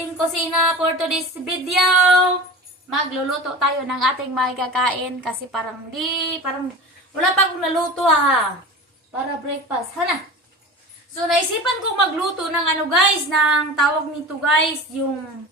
ating kusina for today's video. Magluluto tayo ng ating makakain kasi parang wala pa akong naluto para breakfast. Hana. So naisipan kong magluto ng guys, ng tawag nito guys, yung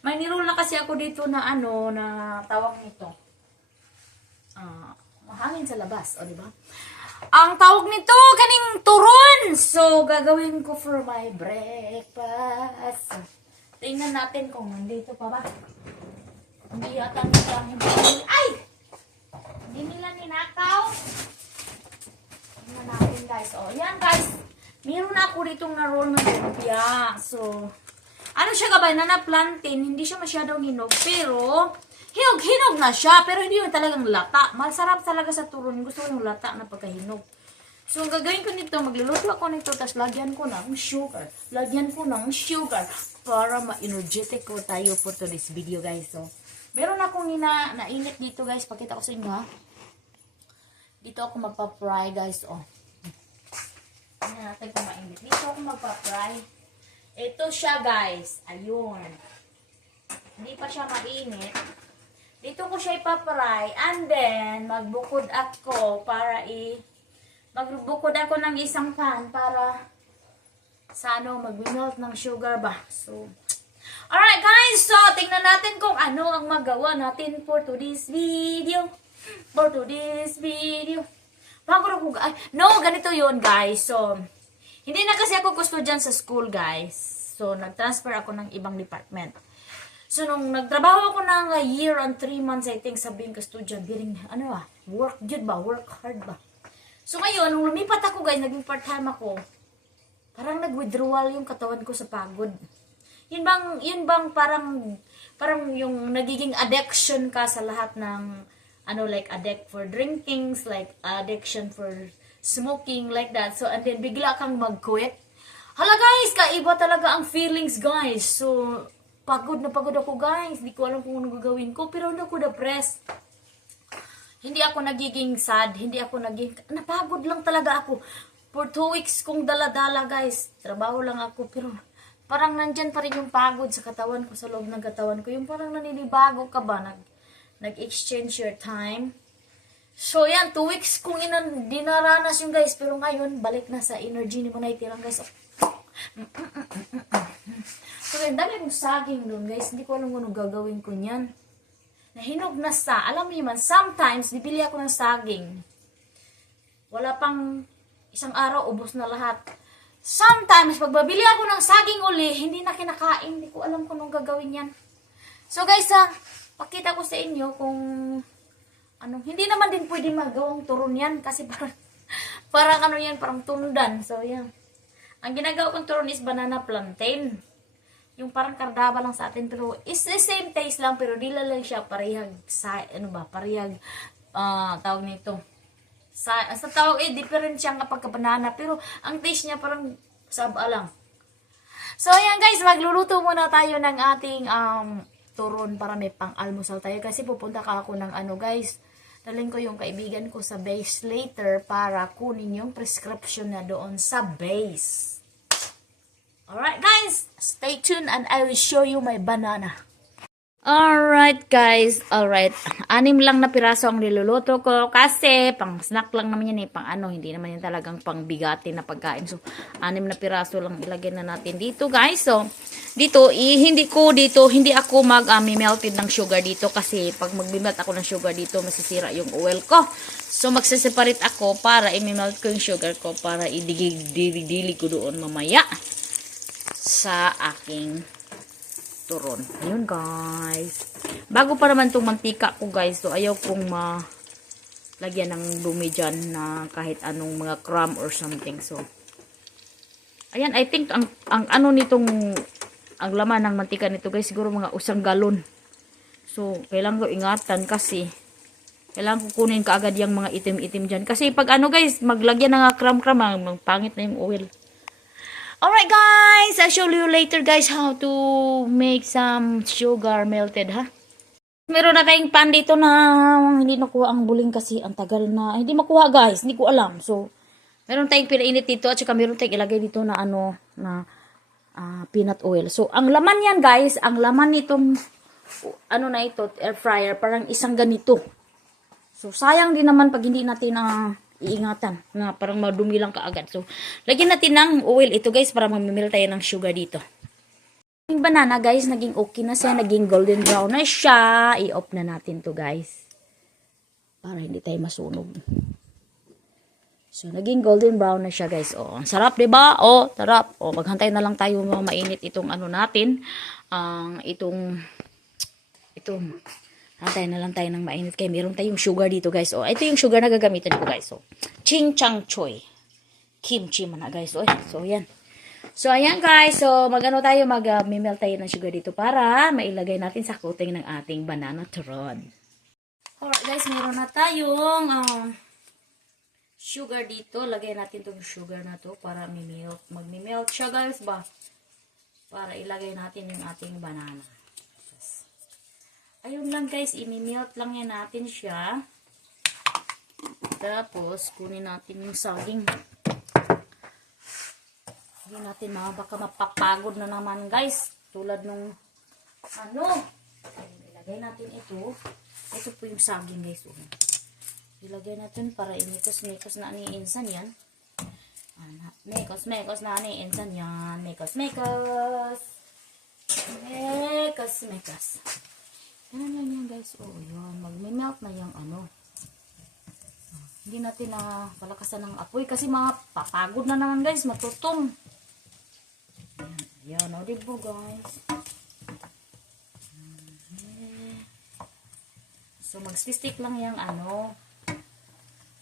may nirol na kasi ako dito na na tawag nito. Mahangin sa labas, o diba? Ang tawag nito, kaning turon. So, gagawin ko for my breakfast. Tingnan natin kung nandito pa ba. Hindi yata nila. Hindi nila ninakaw. Tingnan natin guys. O, yan guys. Meron ako ditong na-roll na lumpia. So, ano siya gabay na plantain. Hindi siya masyadong hinog. Pero, hinog na siya, pero hindi yung talagang lata. Masarap talaga sa turon. Gusto ko yung lata na pagkahinog. So, ang gagawin ko nito, magluluto ako nito, tapos lagyan ko ng sugar. Para ma-energetic ko tayo for today's video, guys. So, meron akong nainit dito, guys. Pakita ko sa inyo, ha. Dito ako magpa-fry, guys. Oh. Tingnan natin kung mainit. Dito ako magpa-fry. Ito siya, guys. Ayun. Hindi pa siya mainit. Dito ko siya ipapry, and then, magbukod ako ng isang pan para sa mag-melt ng sugar ba. So, alright guys, so, tingnan natin kung ano ang magawa natin for today's video. Ganito yun guys. So, hindi na kasi ako gusto dyan sa school guys. So, nag-transfer ako ng ibang department. So, nung nagtrabaho ako ng a year and 3 months, I think, sabihin ka student, work hard ba. So, ngayon, nung lumipat ako, guys, naging part-time ako, parang nag-withdrawal yung katawan ko sa pagod. Yun bang parang yung nagiging addiction ka sa lahat ng, like addict for drinking, like addiction for smoking, like that. So, and then, bigla kang mag-quit. Hala, guys, kaiba talaga ang feelings, guys. So, pagod ako guys. Hindi ko alam kung ano gagawin ko. Pero hindi ako depressed. Hindi ako nagiging sad. Napagod lang talaga ako. For 2 weeks kong dala-dala guys. Trabaho lang ako. Pero parang nandyan pa rin yung pagod sa katawan ko. Sa loob ng katawan ko. Yung parang naninibago ka ba? Nag-exchange your time. So yan. 2 weeks kong dinaranas yung guys. Pero ngayon, balik na sa energy ni Munay Tirang guys. So, ang dami kong saging doon, guys. Hindi ko alam kung ano gagawin ko niyan. Nahinog na sa. Alam niyo man, sometimes, bibili ako ng saging. Wala pang isang araw, ubos na lahat. Sometimes, pag babili ako ng saging uli, hindi na kinakain. Hindi ko alam kung anong gagawin yan. So, guys, pakita ko sa inyo kung hindi naman din pwede magawang turon yan. Kasi parang parang tundan. So, yan. Ang ginagawa kong turon is banana plantain. Yung parang kardaba lang sa atin, pero it's the same taste lang, pero dila lang siya parehag tawag nito. Sa tawag different siya kapag banana, pero ang taste niya parang saba lang. So ayan guys, magluluto muna tayo ng ating turon para may pang-almusal tayo kasi pupunta ka ako ng guys. Dalhin ko yung kaibigan ko sa base later para kunin yung prescription na doon sa base. Alright guys, stay tuned and I will show you my banana. Alright guys, alright. 6 lang na piraso ang niluluto ko kasi pang snack lang naman yan hindi naman yan talagang pang bigati na pagkain. So, 6 na piraso lang ilagay na natin dito guys. So, hindi ako mag-melted ng sugar dito kasi pag mag-melt ako ng sugar dito, masisira yung oil ko. So, magseseparate ako para i-melt ko yung sugar ko para idili ko doon mamaya sa aking turon. Ayun guys. Bago pa naman itong mantika ko guys. So ayaw kong lagyan ng dumi dyan na kahit anong mga crumb or something. So ayan, I think ang laman ng mantika nito guys siguro mga 1 galon. So kailangan ko ingatan kasi kailangan ko kunin kaagad yung mga itim-itim dyan. Kasi pag guys, maglagyan ng crumb-crumb, pangit na yung oil. Alright guys, I'll show you later guys how to make some sugar melted Meron na tayong pan dito na hindi nakuha ang buling kasi ang tagal na. Hindi makuha guys, hindi ko alam. So, meron tayong pinainit dito at saka meron tayong ilagay dito na peanut oil. So, ang laman yan guys, ang laman nitong, ano na ito, air fryer, parang isang ganito. So, sayang din naman pag hindi natin iingatan. Na parang madumi lang kaagad. So, lagyan natin ng oil ito guys para mamimil tayo ng sugar dito. Yung banana guys, naging okay na siya. Naging golden brown na siya. I-off na natin to guys. Para hindi tayo masunog. So, naging golden brown na siya guys. Oh, ang sarap diba? Oh, sarap. Oh, maghantay na lang tayo mainit itong ano natin. Hantay na lang tayo ng mainit. Kaya meron tayong sugar dito guys. Oh, ito yung sugar na gagamitin ko guys. So, ching chang choy. Kimchi man na guys. Oh, so, yan. So, ayan guys. So, mag-ano tayo, mag-melt tayo ng sugar dito para mailagay natin sa coating ng ating banana turon. Alright guys, meron na tayong sugar dito. Lagay natin itong sugar na to para mag-melt siya guys ba? Para ilagay natin yung ating banana. Yes. Ayun lang guys, i-melt lang yan natin siya. Tapos, kunin natin yung saging. Hindi natin baka mapapagod na naman guys. Tulad nung ilagay natin ito. Ito po yung saging guys. Ilagay natin para imikos-mikos na ni insan yan. Mekos-mekos na ni insan yan. Mekos-mekos. Mekos-mekos. Yan guys. Oh, yan. Mag-melt na yung Hindi natin palakasan ng apoy kasi mapapagod na naman guys. Matutong. Yan. O, diba guys? So, mag-stick lang yung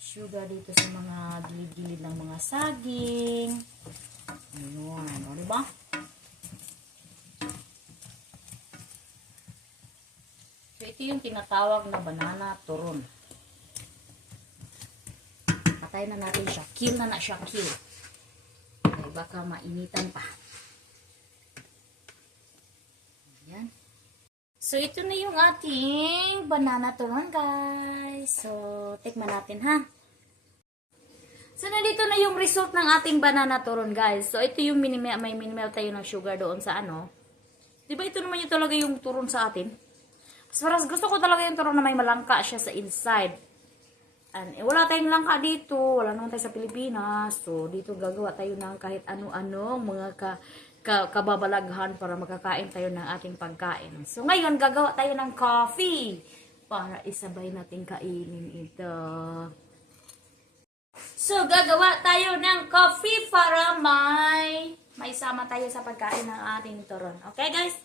sugar dito sa mga gilid-gilid ng mga saging. Ayun. O, diba? So, ito yung tinatawag na banana turon. Patayin na natin siya. Kill na siya. Kill. Okay, baka mainitan pa. Ayan. So, ito na yung ating banana turon, guys. So, tikman natin, ha? So, nandito na yung result ng ating banana turon, guys. So, ito yung may minimel tayo ng sugar doon sa Diba ito naman yung talaga yung turon sa atin? So, parang gusto ko talaga yung turon na may malangka siya sa inside. And, wala tayong langka dito. Wala naman tayo sa Pilipinas. So, dito gagawa tayo ng kahit ano-ano mga kababalaghan para makakain tayo ng ating pagkain. So, ngayon, gagawa tayo ng coffee para isabay natin kainin ito. So, gagawa tayo ng coffee para may sama tayo sa pagkain ng ating turon. Okay, guys?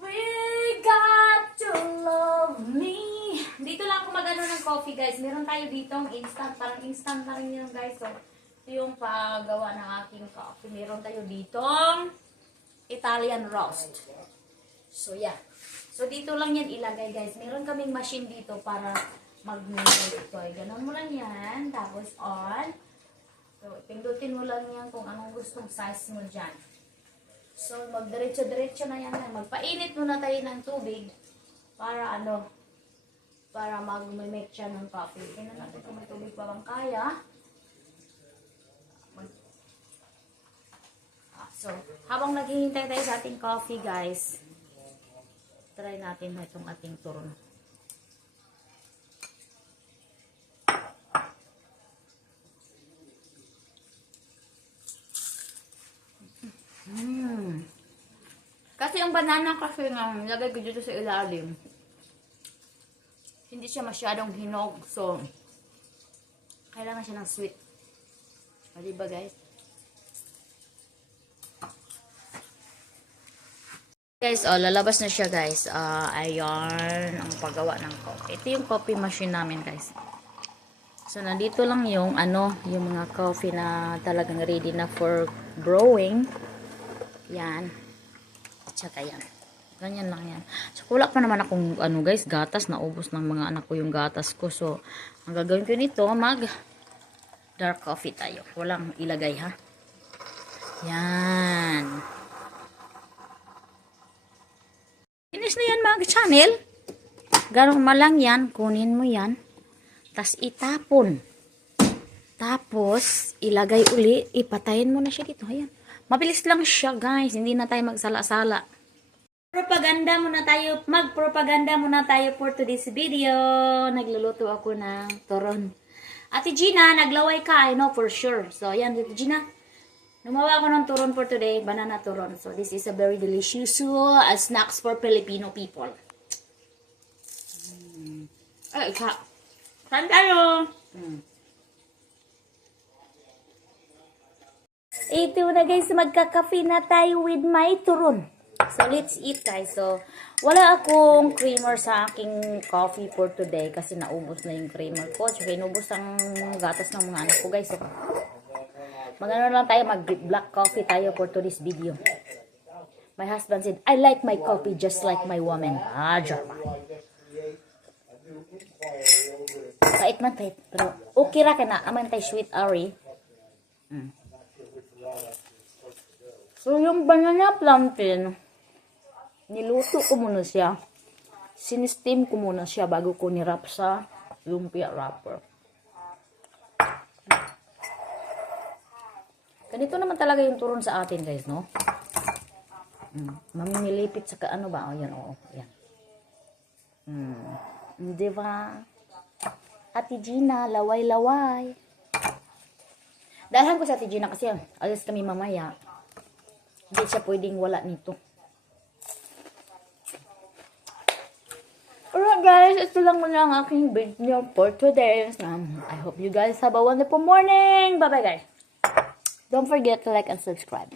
We got to love me. Dito lang ako mag-ano ng coffee, guys. Meron tayo ditong instant. Parang instant na rin yun, guys. So, yung paggawa ng aking coffee. Meron tayo ditong Italian roast. So, yeah. So, dito lang yan ilagay, guys. Meron kaming machine dito para mag-mix ito. Ganon mo lang yan. Tapos, on. So, pindutin mo lang yan kung anong gustong size mo dyan. So, magdiretso-diretso na yan. Magpainit muna tayo ng tubig para para mag-make siya ng coffee. Tingnan natin kung may tubig pa bang kaya. So, habang naghihintay tayo sa ating coffee, guys, try natin na itong ating turon. Kasi ang banana kasi nga, nilagay ko dito sa ilalim. Hindi siya masyadong hinog. So, kailangan siya ng sweet. O, diba guys? Guys, lalabas na siya guys. Ayan, ang paggawa ng coffee. Ito yung coffee machine namin guys. So, nandito lang yung yung mga coffee na talagang ready na for brewing. Yan. At saka yan. Ganyan lang yan. So, wala pa naman akong guys, gatas. Naubos ng mga anak ko yung gatas ko. So, ang gagawin ko nito, dark coffee tayo. Walang ilagay ha. Yan. Finish na yan mga channel. Ganun lang yan. Kunin mo yan. Tas itapon. Tapos, ilagay uli. Ipatayin mo na siya dito. Ayan. Mabilis lang siya, guys. Hindi na tayo magsala-sala. Magpropaganda muna tayo for today's video. Nagluluto ako ng turon. Ate Gina, naglaway ka, I know for sure. So, ayan, Ate Gina. Gumawa ako ng turon for today, banana turon. So, this is a very delicious snacks for Filipino people. Ay, saan tayo? Ito na guys, magkakape na tayo with my turon. So, let's eat guys. So, wala akong creamer sa aking coffee for today kasi naubos na yung creamer ko. Tsaka inubos ang gatas ng mga anak ko guys. So, magano lang tayo, mag-black coffee tayo for today's video. My husband said, I like my coffee just like my woman. German. Pait man pait. Pero okay ra ka na. Aman tayo sweet ari. So, yung banana plantain, niluto ko muna siya. Sinistem ko muna siya bago ko nirap sa lumpia wrapper. Ganito naman talaga yung turon sa atin guys, no? Mamimilipit sa ano ba? O, yan, oo. Yan. Diba? Ate Gina, laway-laway. Dalahan ko sa Ate Gina kasi alis kami mamaya. Hindi siya pwedeng wala nito. Alright guys, ito lang muna ang aking video for today. I hope you guys have a wonderful morning. Bye bye guys. Don't forget to like and subscribe.